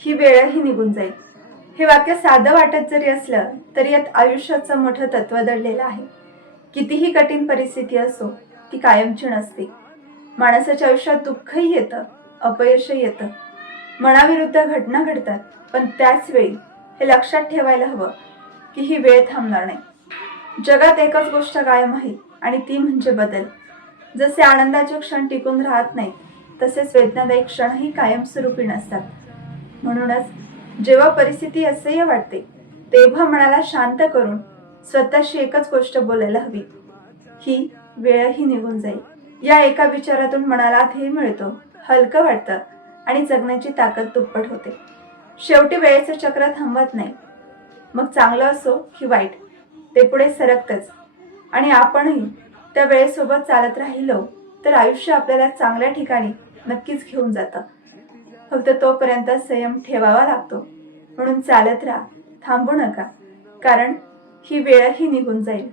ही वेळही निघून जाईल. हे वाक्य साधं वाटत जरी असलं तरी यात आयुष्याचं मोठं तत्व दडलेलं आहे. कितीही कठीण परिस्थिती असो ती कायमची नसते. माणसाच्या आयुष्यात दुःखही येतं, अपयशही येतं, मनाविरुद्ध घटना घडतात. पण त्याच वेळी हे लक्षात ठेवायला हवं की ही वेळ थांबणार नाही. जगात एकच गोष्ट कायम आहे आणि ती म्हणजे बदल. जसे आनंदाचे क्षण टिकून राहत नाहीत तसेच वेदनादायी क्षणही कायमस्वरूपी नसतात. म्हणूनच जेव्हा परिस्थिती असह्य वाटते तेव्हा मनाला शांत करून स्वतःशी एकच गोष्ट बोलायला हवी, ही वेळही निघून जाईल. या एका विचारातून मनाला धीर मिळतो, हलकं वाटतं आणि जगण्याची ताकद दुप्पट होते. शेवटी वेळेचं चक्र थांबत नाही. मग चांगलं असो की वाईट ते पुढे सरकतच आणि आपणही त्या वेळेसोबत चालत राहिलो तर आयुष्य आपल्याला चांगल्या ठिकाणी नक्कीच घेऊन जातं. फक्त तोपर्यंत संयम ठेवावा लागतो. म्हणून चालत राहा, थांबू नका, कारण ही वेळही निघून जाईल.